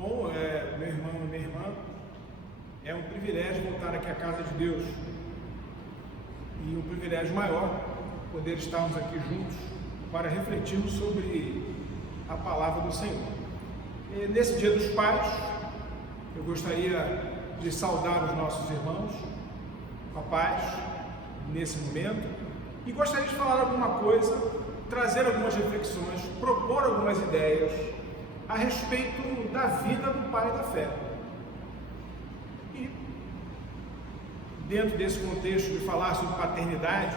Bom, meu irmão e minha irmã, é um privilégio voltar aqui à casa de Deus e um privilégio maior poder estarmos aqui juntos para refletirmos sobre a palavra do Senhor. E nesse Dia dos Pais, eu gostaria de saudar os nossos irmãos, papais, nesse momento, e gostaria de falar alguma coisa, trazer algumas reflexões, propor algumas ideias a respeito da vida do pai da fé. E dentro desse contexto de falar sobre paternidade,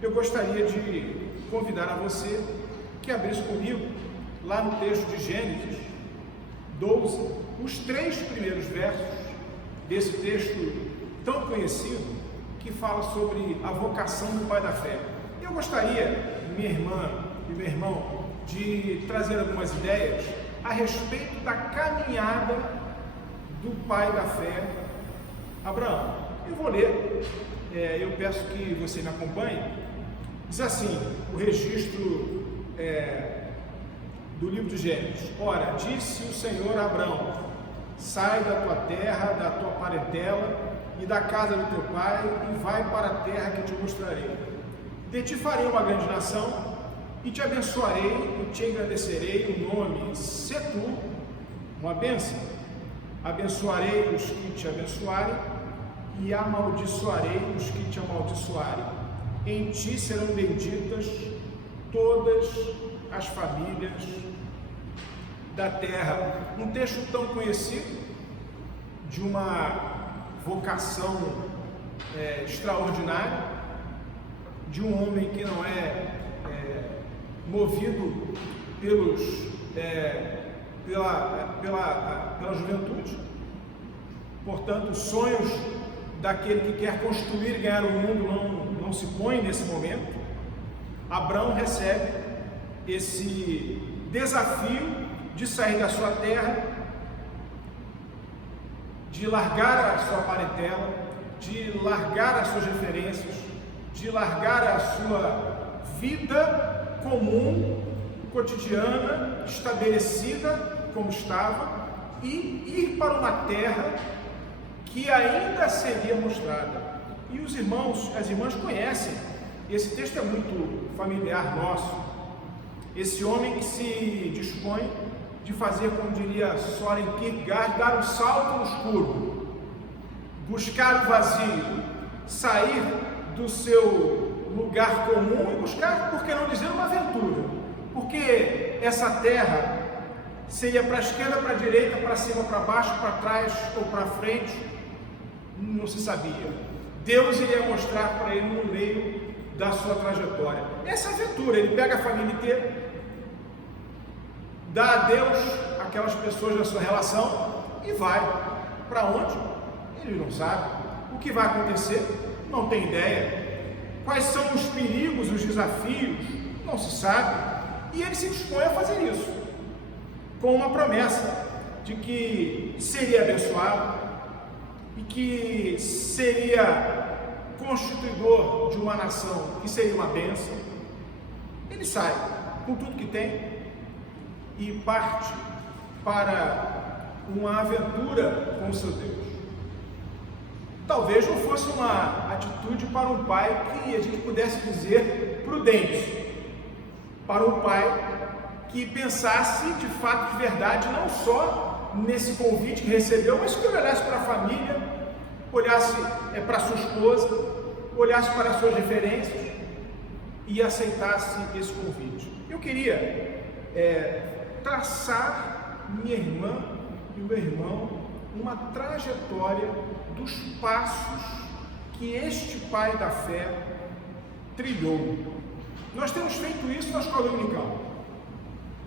eu gostaria de convidar a você que abrisse comigo lá no texto de Gênesis 12, os 3 primeiros versos desse texto tão conhecido que fala sobre a vocação do pai da fé. Eu gostaria, minha irmã e meu irmão, de trazer algumas ideias a respeito da caminhada do pai da fé, Abraão. Eu vou ler, eu peço que você me acompanhe. Diz assim, o registro do livro de Gênesis: Ora, disse o Senhor a Abraão: sai da tua terra, da tua parentela e da casa do teu pai e vai para a terra que te mostrarei. De ti farei uma grande nação e te abençoarei e te engrandecerei o nome, se tu uma bênção. Abençoarei os que te abençoarem e amaldiçoarei os que te amaldiçoarem. Em ti serão benditas todas as famílias da terra. Um texto tão conhecido, de uma vocação extraordinária, de um homem que não é movido pela juventude, portanto, os sonhos daquele que quer construir e ganhar o mundo não se põem nesse momento. Abraão recebe esse desafio de sair da sua terra, de largar a sua parentela, de largar as suas referências, de largar a sua vida comum, cotidiana, estabelecida como estava, e ir para uma terra que ainda seria mostrada. E os irmãos, as irmãs conhecem, esse texto é muito familiar nosso, esse homem que se dispõe de fazer, como diria Soren Kierkegaard, dar um salto no escuro, buscar o vazio, sair do seu lugar comum e buscar, por que não dizer, uma aventura, porque essa terra seria para a esquerda, para a direita, para cima, para baixo, para trás ou para frente, não se sabia. Deus iria mostrar para ele no meio da sua trajetória essa aventura. Ele pega a família inteira, dá a Deus aquelas pessoas da sua relação e vai. Para onde? Ele não sabe. O que vai acontecer? Não tem ideia. Quais são os perigos, os desafios? Não se sabe. E ele se dispõe a fazer isso, com uma promessa de que seria abençoado e que seria constituidor de uma nação que seria uma bênção. Ele sai com tudo que tem e parte para uma aventura com o seu Deus. Talvez não fosse uma atitude para um pai que a gente pudesse dizer prudente, para um pai que pensasse de fato, de verdade, não só nesse convite que recebeu, mas que olhasse para a família, olhasse para sua esposa, olhasse para as suas referências e aceitasse esse convite. Eu queria traçar, minha irmã e meu irmão, uma trajetória dos passos que este pai da fé trilhou. Nós temos feito isso na escola dominical.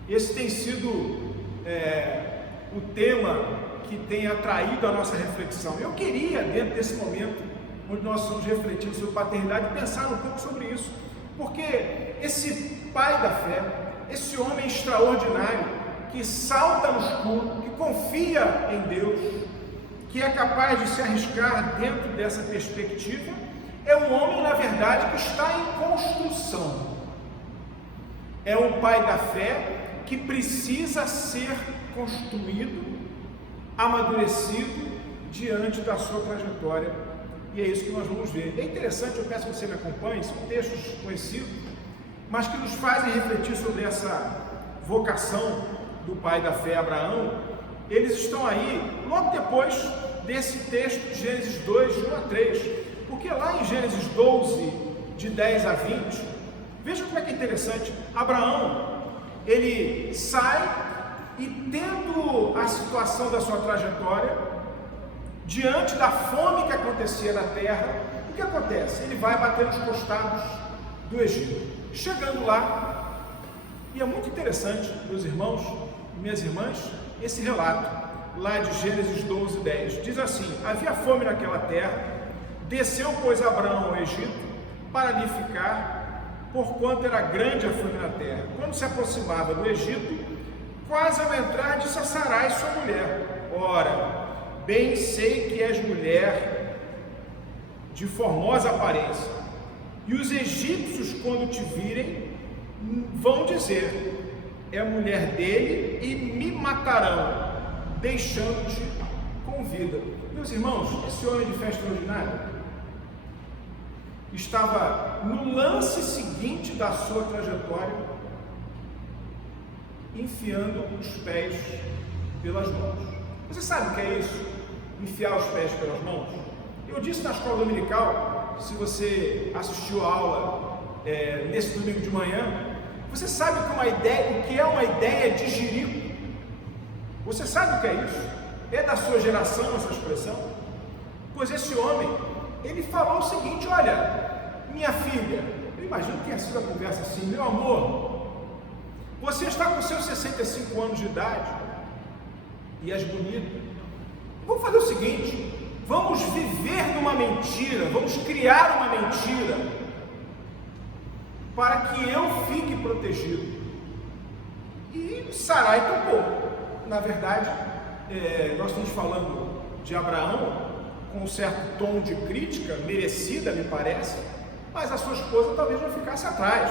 Esse tem sido o tema que tem atraído a nossa reflexão. Eu queria, dentro desse momento, onde nós estamos refletindo sobre paternidade, pensar um pouco sobre isso, porque esse pai da fé, esse homem extraordinário, que salta no escuro, que confia em Deus, que é capaz de se arriscar dentro dessa perspectiva, é um homem, na verdade, que está em construção. É um pai da fé que precisa ser construído, amadurecido diante da sua trajetória. E é isso que nós vamos ver. É interessante, eu peço que você me acompanhe, são textos conhecidos, mas que nos fazem refletir sobre essa vocação do pai da fé, Abraão. Eles estão aí logo depois desse texto de Gênesis 2, de 1 a 3, porque lá em Gênesis 12, de 10 a 20, veja como é que é interessante. Abraão, ele sai e, tendo a situação da sua trajetória, diante da fome que acontecia na terra, o que acontece? Ele vai bater nos costados do Egito. Chegando lá, e é muito interessante, meus irmãos e minhas irmãs, esse relato lá de Gênesis 12, 10, diz assim: havia fome naquela terra, desceu, pois, Abraão ao Egito para ali ficar, porquanto era grande a fome na terra. Quando se aproximava do Egito, quase ao entrar, disse a Sarai, sua mulher: ora, bem sei que és mulher de formosa aparência, e os egípcios, quando te virem, vão dizer: é a mulher dele, e me matarão, deixando-te com vida. Meus irmãos, esse homem de fé extraordinária estava no lance seguinte da sua trajetória, enfiando os pés pelas mãos. Você sabe o que é isso? Enfiar os pés pelas mãos? Eu disse na escola dominical, se você assistiu a aula nesse domingo de manhã, você sabe o que é uma ideia de jirico? Você sabe o que é isso? É da sua geração essa expressão? Pois esse homem, ele falou o seguinte: olha, minha filha, eu imagino que tenha sido a conversa assim: meu amor, você está com seus 65 anos de idade e és bonita. Vamos fazer o seguinte: vamos viver numa mentira, vamos criar uma mentira para que eu fique protegido. E Sarai topou. Na verdade, nós estamos falando de Abraão com um certo tom de crítica, merecida, me parece, mas a sua esposa talvez não ficasse atrás,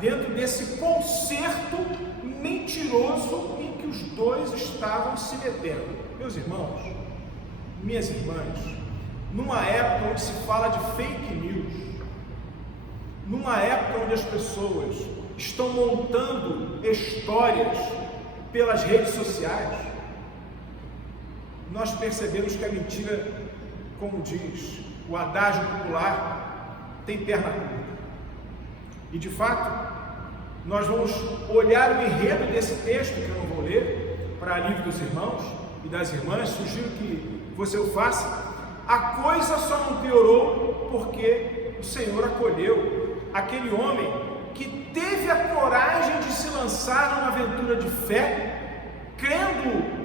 dentro desse concerto mentiroso em que os dois estavam se metendo. Meus irmãos, minhas irmãs, numa época onde se fala de fake news, numa época onde as pessoas estão montando histórias pelas redes sociais, nós percebemos que a mentira, como diz o adágio popular, tem perna curta. E de fato, nós vamos olhar o enredo desse texto, que eu não vou ler, para alívio dos irmãos e das irmãs. Sugiro que você o faça. A coisa só não piorou porque o Senhor acolheu aquele homem que teve a coragem de se lançar numa aventura de fé, crendo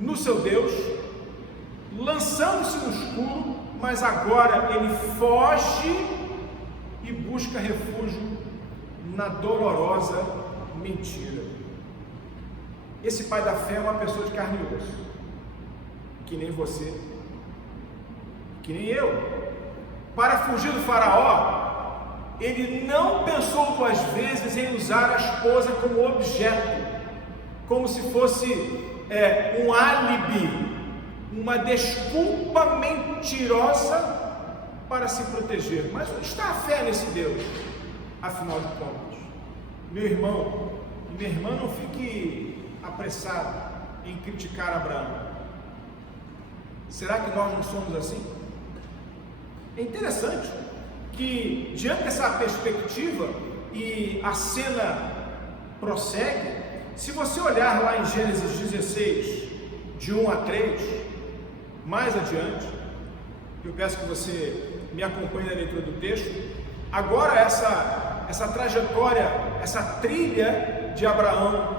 no seu Deus, lançando-se no escuro, mas agora ele foge e busca refúgio na dolorosa mentira. Esse pai da fé é uma pessoa de carne e osso, que nem você, que nem eu. Para fugir do faraó, ele não pensou duas vezes em usar a esposa como objeto, como se fosse um álibi, uma desculpa mentirosa para se proteger. Mas onde está a fé nesse Deus? Afinal de contas, meu irmão e minha irmã, não fique apressado em criticar Abraão. Será que nós não somos assim? É interessante que, diante dessa perspectiva, e a cena prossegue, se você olhar lá em Gênesis 16, de 1 a 3, mais adiante, eu peço que você me acompanhe na leitura do texto. Agora essa trajetória, essa trilha de Abraão,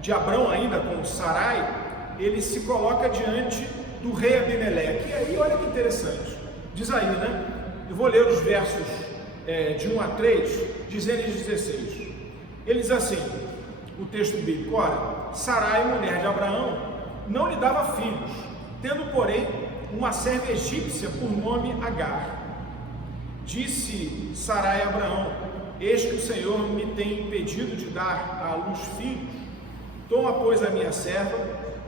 de Abrão ainda com Sarai, ele se coloca diante do rei Abimeleque. E aí, olha que interessante, diz aí, né? Eu vou ler os versos de 1 a 3, de Gênesis 16. Ele diz assim, o texto bíblico: ora, Sarai, mulher de Abraão, não lhe dava filhos, tendo, porém, uma serva egípcia por nome Agar. Disse Sarai a Abraão: eis que o Senhor me tem impedido de dar à luz filhos. Toma, pois, a minha serva,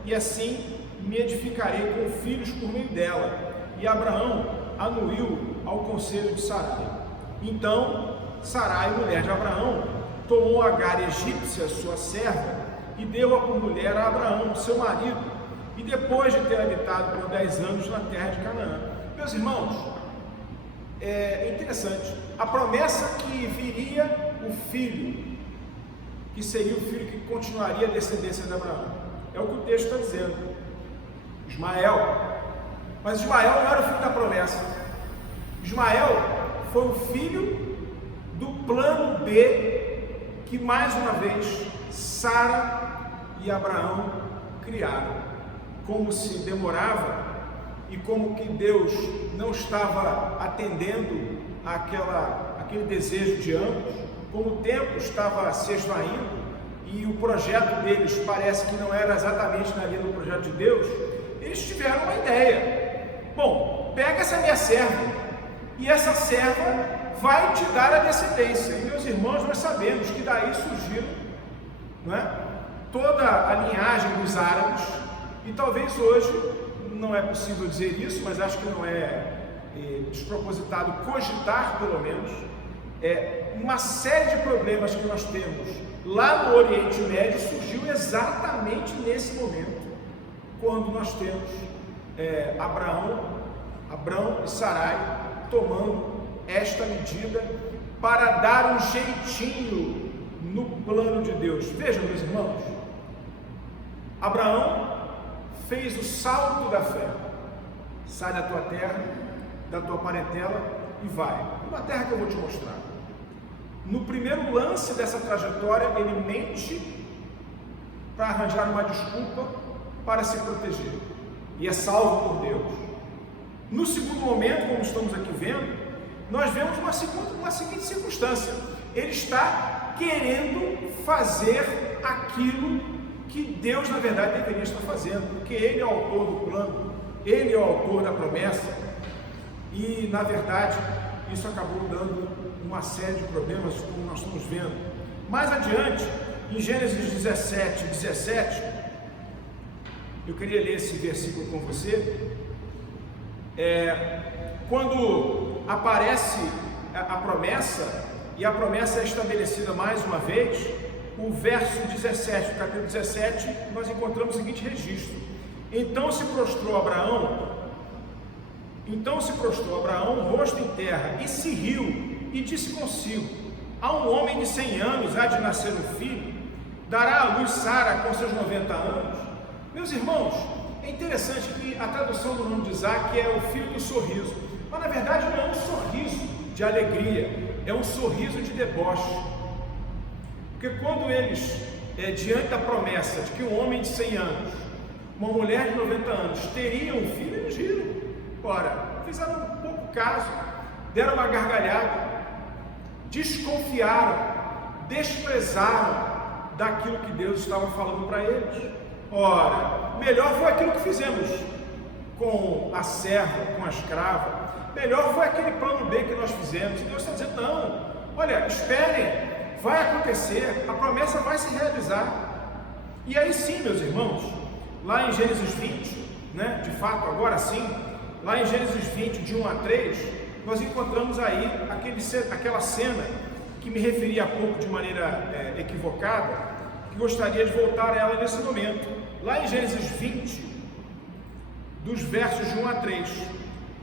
e assim me edificarei com filhos por meio dela. E Abraão anuiu ao conselho de Sarai. Então Sarai, mulher de Abraão, tomou Agar egípcia, sua serva, e deu-a por mulher a Abraão, seu marido, e depois de ter habitado por 10 anos na terra de Canaã. Meus irmãos, é interessante, a promessa que viria o filho, que seria o filho que continuaria a descendência de Abraão, é o que o texto está dizendo, Ismael. Mas Ismael não era o filho da promessa. Ismael foi o filho do plano B que, mais uma vez, Sara e Abraão criaram. Como se demorava e como que Deus não estava atendendo aquele desejo de ambos, como o tempo estava se esvaindo e o projeto deles parece que não era exatamente na linha do projeto de Deus, eles tiveram uma ideia. Bom, pega essa minha serva e essa serva vai te dar a descendência. E meus irmãos, nós sabemos que daí surgiram, não é, toda a linhagem dos árabes, e talvez hoje, não é possível dizer isso, mas acho que não é despropositado cogitar, pelo menos, uma série de problemas que nós temos lá no Oriente Médio surgiu exatamente nesse momento, quando nós temos Abrão e Sarai tomando esta medida para dar um jeitinho no plano de Deus. Vejam, meus irmãos, Abraão fez o salto da fé. Sai da tua terra, da tua parentela e vai uma terra que eu vou te mostrar. No primeiro lance dessa trajetória, ele mente para arranjar uma desculpa para se proteger e é salvo por Deus. No segundo momento, como estamos aqui vendo, nós vemos uma seguinte circunstância: ele está querendo fazer aquilo que Deus na verdade deveria estar fazendo, porque Ele é o autor do plano, Ele é o autor da promessa, e na verdade isso acabou dando uma série de problemas, como nós estamos vendo. Mais adiante, em Gênesis 17, eu queria ler esse versículo com você, quando aparece a promessa, e a promessa é estabelecida mais uma vez, o verso 17, o capítulo 17, nós encontramos o seguinte registro: Então se prostrou Abraão, rosto em terra, e se riu, e disse consigo: a um homem de 100 anos há de nascer um filho, dará à luz Sara com seus 90 anos. Meus irmãos, é interessante que a tradução do nome de Isaac é o filho do sorriso, mas na verdade não é um sorriso de alegria, é um sorriso de deboche. Porque quando eles, diante da promessa de que um homem de 100 anos, uma mulher de 90 anos teriam um filho, eles riram. Ora, fizeram um pouco caso, deram uma gargalhada, desconfiaram, desprezaram daquilo que Deus estava falando para eles. Ora, melhor foi aquilo que fizemos com a serva, com a escrava, melhor foi aquele plano B que nós fizemos. E Deus está dizendo: não, olha, esperem, vai acontecer, a promessa vai se realizar. E aí sim, meus irmãos, lá em Gênesis 20, de fato agora sim, lá em Gênesis 20, de 1 a 3, nós encontramos aí aquela cena que me referi há pouco de maneira equivocada, que gostaria de voltar a ela nesse momento. Lá em Gênesis 20, dos versos de 1 a 3,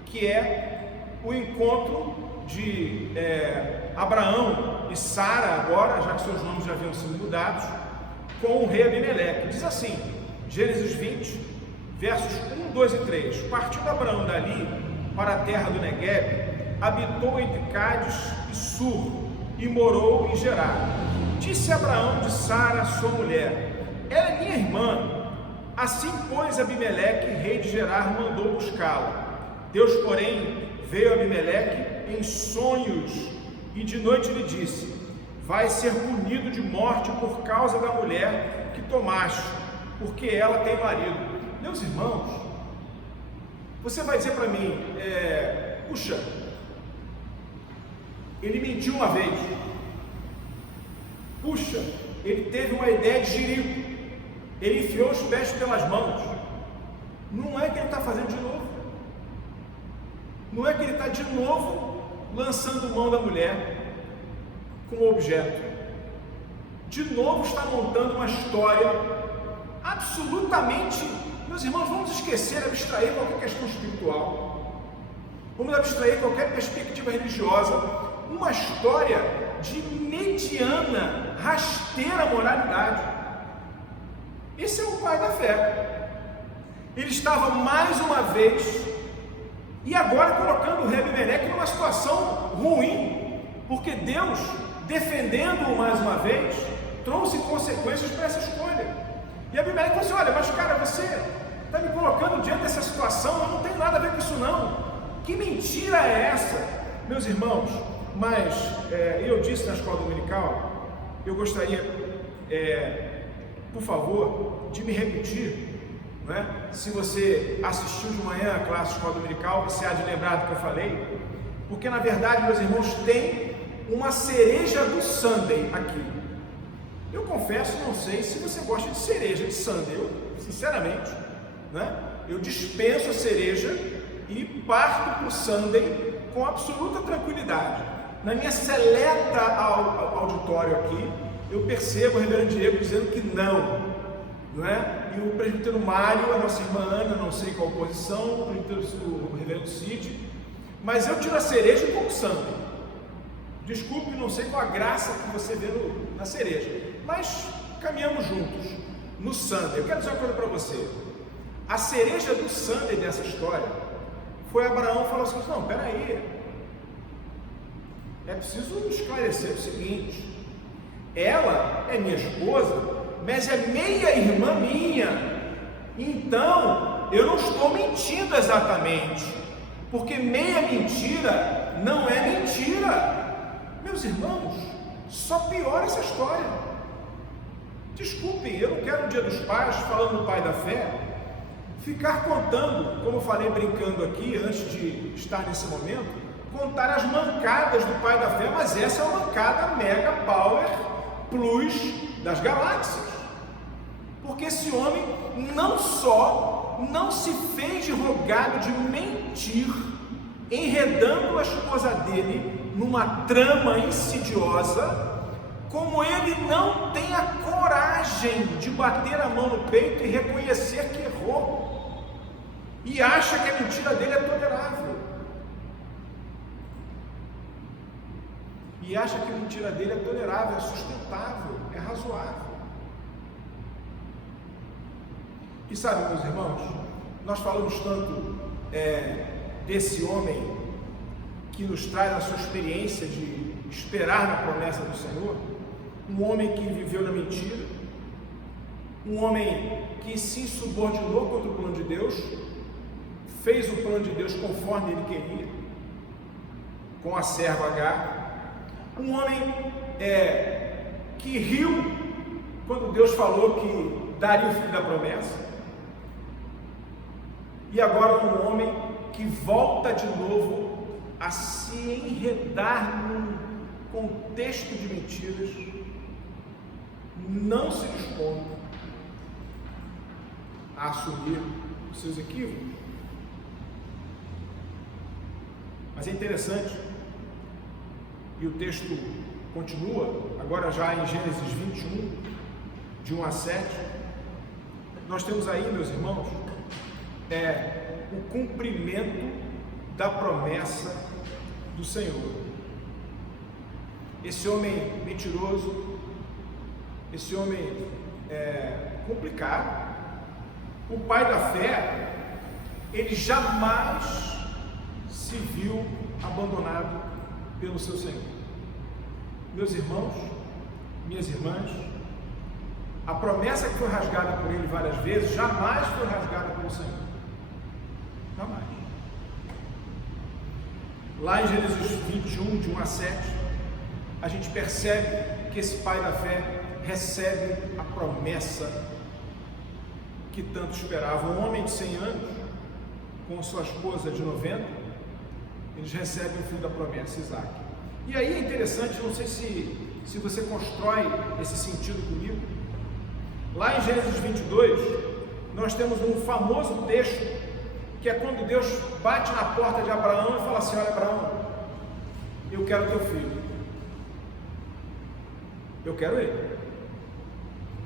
que é o encontro de Abraão e Sara, agora, já que seus nomes já haviam sido mudados, com o rei Abimeleque. Diz assim, Gênesis 20, versos 1, 2 e 3: Partindo Abraão dali para a terra do Neguebe, habitou entre Cádiz e Sur, e morou em Gerar. Disse Abraão de Sara, sua mulher: ela é minha irmã. Assim, pois, Abimeleque, rei de Gerar, mandou buscá-la. Deus, porém, veio a Abimeleque em sonhos, e de noite lhe disse: vai ser punido de morte por causa da mulher que tomaste, porque ela tem marido. Meus irmãos, você vai dizer para mim, puxa, ele mentiu uma vez, puxa, ele teve uma ideia de jirico, ele enfiou os pés pelas mãos. Não é que ele está fazendo de novo. Não é que ele está de novo lançando mão da mulher com o objeto. De novo está montando uma história absolutamente... Meus irmãos, vamos esquecer, abstrair qualquer questão espiritual. Vamos abstrair qualquer perspectiva religiosa. Uma história de mediana, rasteira moralidade. Esse é o pai da fé. Ele estava mais uma vez, e agora colocando o rei Abimeleque numa situação ruim, porque Deus, defendendo-o mais uma vez, trouxe consequências para essa escolha. E Abimeleque falou assim: olha, mas cara, você está me colocando diante dessa situação, eu não tenho nada a ver com isso não. Que mentira é essa? Meus irmãos, mas eu disse na escola dominical, eu gostaria, por favor, de me repetir, não é? Se você assistiu de manhã a classe de escola dominical, você há de lembrar do que eu falei, porque na verdade, meus irmãos, tem uma cereja do sundae aqui. Eu confesso, não sei se você gosta de cereja de sundae. Eu, sinceramente, né, eu dispenso a cereja e parto para o sundae com absoluta tranquilidade. Na minha seleta auditório aqui, eu percebo o reverendo Diego dizendo que não é? E o presbítero Mário, a nossa irmã Ana, não sei qual posição, o reverendo Cid, mas eu tiro a cereja e pouco sundae. Desculpe, não sei qual a graça que você vê na cereja, mas caminhamos juntos no sundae. Eu quero dizer uma coisa para você: a cereja do sundae dessa história foi Abraão falou assim: não, peraí, é preciso esclarecer o seguinte, ela é minha esposa, mas é meia-irmã minha, então eu não estou mentindo exatamente, porque meia mentira não é mentira. Meus irmãos, só piora essa história. Desculpem, eu não quero no Dia dos Pais, falando do pai da fé, ficar contando, como eu falei brincando aqui, antes de estar nesse momento, contar as mancadas do pai da fé, mas essa é uma mancada mega power plus das galáxias. Porque esse homem não só não se fez de rogado de mentir, enredando a esposa dele numa trama insidiosa, como ele não tem a coragem de bater a mão no peito e reconhecer que errou, e acha que a mentira dele é tolerável, é sustentável, é razoável. E sabe, meus irmãos, nós falamos tanto desse homem que nos traz a sua experiência de esperar na promessa do Senhor, um homem que viveu na mentira, um homem que se insubordinou contra o plano de Deus, fez o plano de Deus conforme ele queria, com a serva Agar, um homem que riu quando Deus falou que daria o filho da promessa, e agora um homem que volta de novo a se enredar num contexto de mentiras, não se dispondo a assumir os seus equívocos. Mas é interessante, e o texto continua, agora já em Gênesis 21, de 1 a 7, nós temos aí, meus irmãos, o cumprimento da promessa do Senhor. Esse homem mentiroso, esse homem complicado, o pai da fé, ele jamais se viu abandonado pelo seu Senhor. Meus irmãos, minhas irmãs, a promessa que foi rasgada por ele várias vezes, jamais foi rasgada pelo Senhor. Jamais. Lá em Gênesis 21, de 1 a 7, a gente percebe que esse pai da fé recebe a promessa que tanto esperava. Um homem de 100 anos, com sua esposa de 90, eles recebem o filho da promessa, Isaac. E aí é interessante, não sei se você constrói esse sentido comigo, Lá em Gênesis 22, nós temos um famoso texto, que é quando Deus bate na porta de Abraão e fala assim: olha, Abraão, eu quero teu filho, eu quero ele,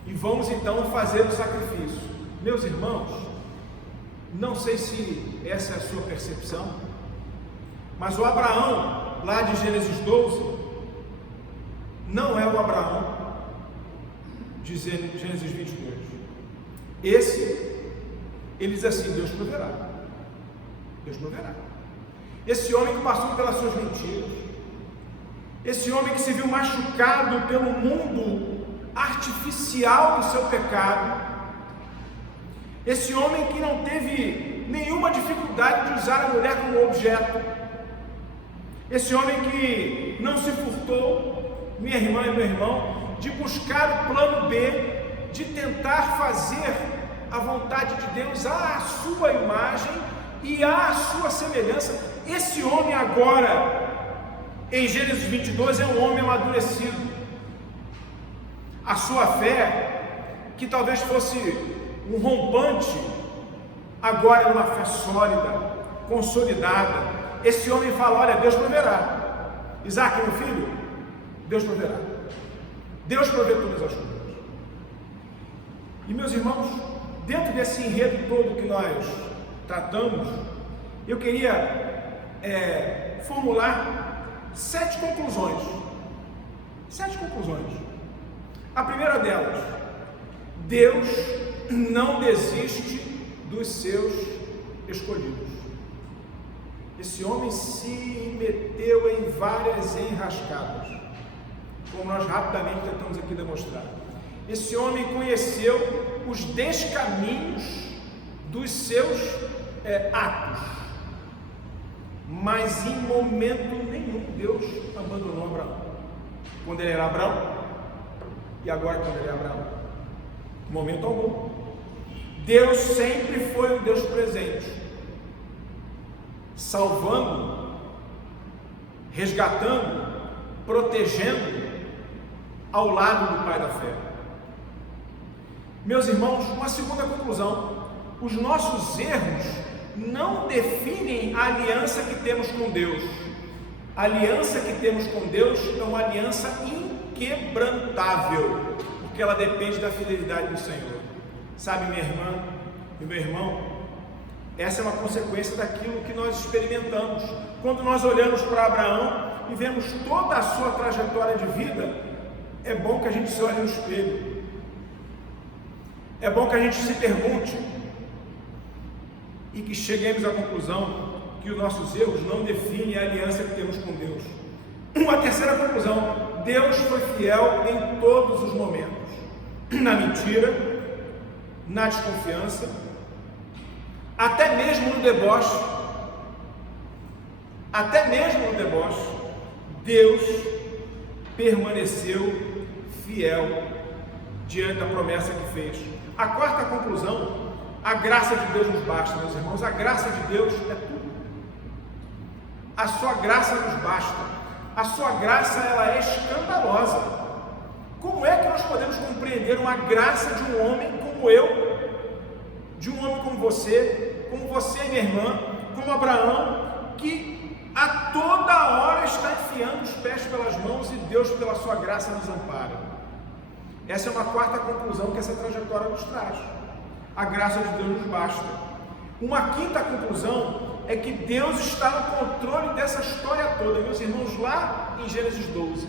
e vamos então fazer o sacrifício. Meus irmãos, não sei se essa é a sua percepção, mas o Abraão lá de Gênesis 12 não é o Abraão de Gênesis 22. Ele diz assim: Deus proverá, Deus proverá. Esse homem que passou pelas suas mentiras, esse homem que se viu machucado pelo mundo artificial do seu pecado, esse homem que não teve nenhuma dificuldade de usar a mulher como objeto, esse homem que não se furtou, minha irmã e meu irmão, de buscar o plano B, de tentar fazer a vontade de Deus à sua imagem e à sua semelhança. Esse homem agora, em Gênesis 22, é um homem amadurecido. A sua fé, que talvez fosse um rompante, agora é uma fé sólida, consolidada. Esse homem fala: olha, Deus proverá. Isaac, meu filho, Deus proverá. Deus provê todas as coisas. E meus irmãos, dentro desse enredo todo que nós tratamos, eu queria formular 7 conclusões. 7 conclusões. A primeira delas: Deus não desiste dos seus escolhidos. Esse homem se meteu em várias enrascadas, como nós rapidamente tentamos aqui demonstrar. Esse homem conheceu os descaminhos dos seus atos, mas em momento nenhum Deus abandonou Abraão. Quando ele era Abraão e agora quando ele é Abraão, em momento algum. Deus sempre foi um Deus presente, salvando, resgatando, protegendo ao lado do pai da fé. Meus irmãos, uma segunda conclusão: os nossos erros não definem a aliança que temos com Deus. A aliança que temos com Deus é uma aliança inquebrantável, porque ela depende da fidelidade do Senhor. Sabe, minha irmã e meu irmão, essa é uma consequência daquilo que nós experimentamos. Quando nós olhamos para Abraão e vemos toda a sua trajetória de vida, é bom que a gente se olhe no espelho. É bom que a gente se pergunte e que cheguemos à conclusão que os nossos erros não definem a aliança que temos com Deus. Uma terceira conclusão: Deus foi fiel em todos os momentos, na mentira, na desconfiança, até mesmo no deboche. Até mesmo no deboche, Deus permaneceu fiel diante da promessa que fez. A quarta conclusão: a graça de Deus nos basta, meus irmãos. A graça de Deus é tudo. A sua graça nos basta. A sua graça, ela é escandalosa. Como é que nós podemos compreender uma graça de um homem como eu, de um homem como você, minha irmã, como Abraão, que a toda hora está enfiando os pés pelas mãos e Deus, pela sua graça, nos ampara? Essa é uma quarta conclusão que essa trajetória nos traz. A graça de Deus nos basta. Uma quinta conclusão é que Deus está no controle dessa história toda, meus irmãos, lá em Gênesis 12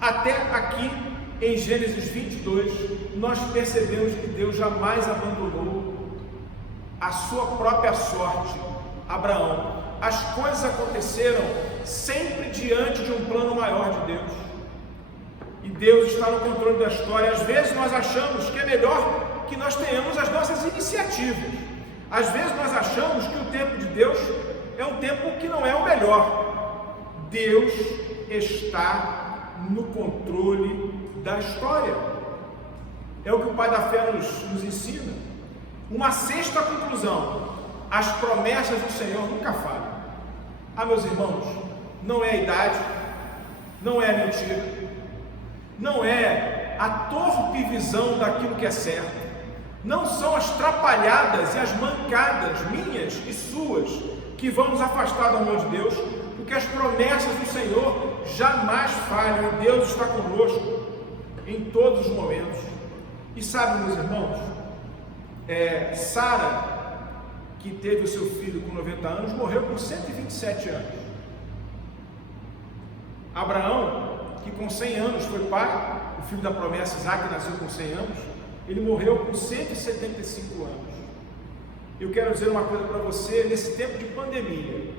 até aqui em Gênesis 22, nós percebemos que Deus jamais abandonou a sua própria sorte. Abraão, as coisas aconteceram sempre diante de um plano maior de Deus, e Deus está no controle da história. Às vezes nós achamos que é melhor que nós tenhamos as nossas iniciativas. Às vezes nós achamos que o tempo de Deus é um tempo que não é o melhor. Deus está no controle da história. É o que o Pai da Fé nos ensina. Uma sexta conclusão: as promessas do Senhor nunca falham. Meus irmãos, não é a idade, não é a mentira, não é a torpe visão daquilo que é certo, não são as trapalhadas e as mancadas minhas e suas que vão nos afastar do amor de Deus, porque as promessas do Senhor jamais falham e Deus está conosco em todos os momentos. E sabe, meus irmãos, Sara, que teve o seu filho com 90 anos, morreu com 127 anos. Abraão, que com 100 anos foi pai, o filho da promessa, Isaac, nasceu com 100 anos, ele morreu com 175 anos. Eu quero dizer uma coisa para você, nesse tempo de pandemia,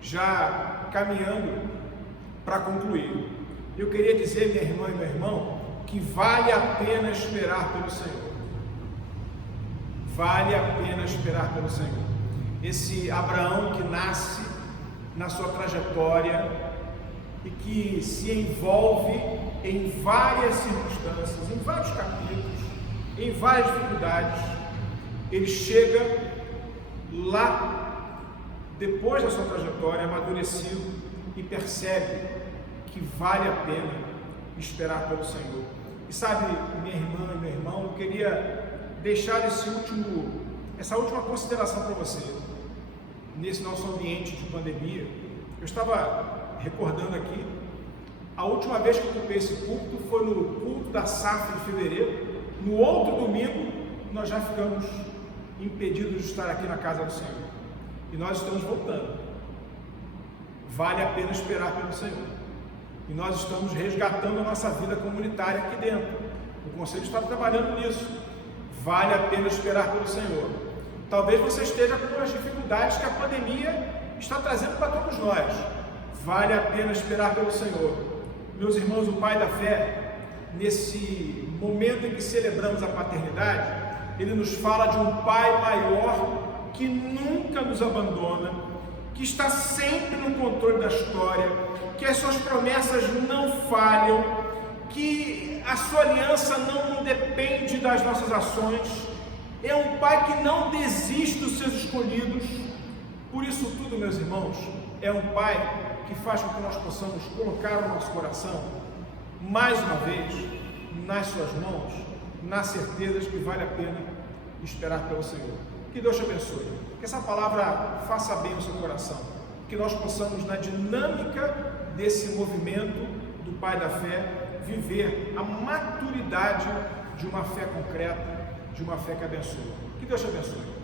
já caminhando para concluir, eu queria dizer, minha irmã e meu irmão, que vale a pena esperar pelo Senhor. Vale a pena esperar pelo Senhor. Esse Abraão que nasce na sua trajetória e que se envolve em várias circunstâncias, em vários capítulos, em várias dificuldades, ele chega lá, depois da sua trajetória, amadurecido, e percebe que vale a pena esperar pelo Senhor. E sabe, minha irmã e meu irmão, eu queria deixar essa última consideração para você. Nesse nosso ambiente de pandemia, eu estava recordando aqui, a última vez que eu ocupei esse culto foi no culto da safra de fevereiro. No outro domingo, nós já ficamos impedidos de estar aqui na casa do Senhor. E nós estamos voltando. Vale a pena esperar pelo Senhor. E nós estamos resgatando a nossa vida comunitária aqui dentro. O Conselho está trabalhando nisso. Vale a pena esperar pelo Senhor. Talvez você esteja com as dificuldades que a pandemia está trazendo para todos nós. Vale a pena esperar pelo Senhor. Meus irmãos, o Pai da Fé, nesse momento em que celebramos a paternidade, ele nos fala de um Pai maior que nunca nos abandona, que está sempre no controle da história, que as suas promessas não falham, que a sua aliança não depende das nossas ações. É um Pai que não desiste dos seus escolhidos. Por isso tudo, meus irmãos, é um Pai que faz com que nós possamos colocar o nosso coração, mais uma vez, nas suas mãos, na certeza de que vale a pena esperar pelo Senhor. Que Deus te abençoe, que essa palavra faça bem o seu coração, que nós possamos, na dinâmica desse movimento do Pai da Fé, viver a maturidade de uma fé concreta, de uma fé que abençoa. Que Deus te abençoe.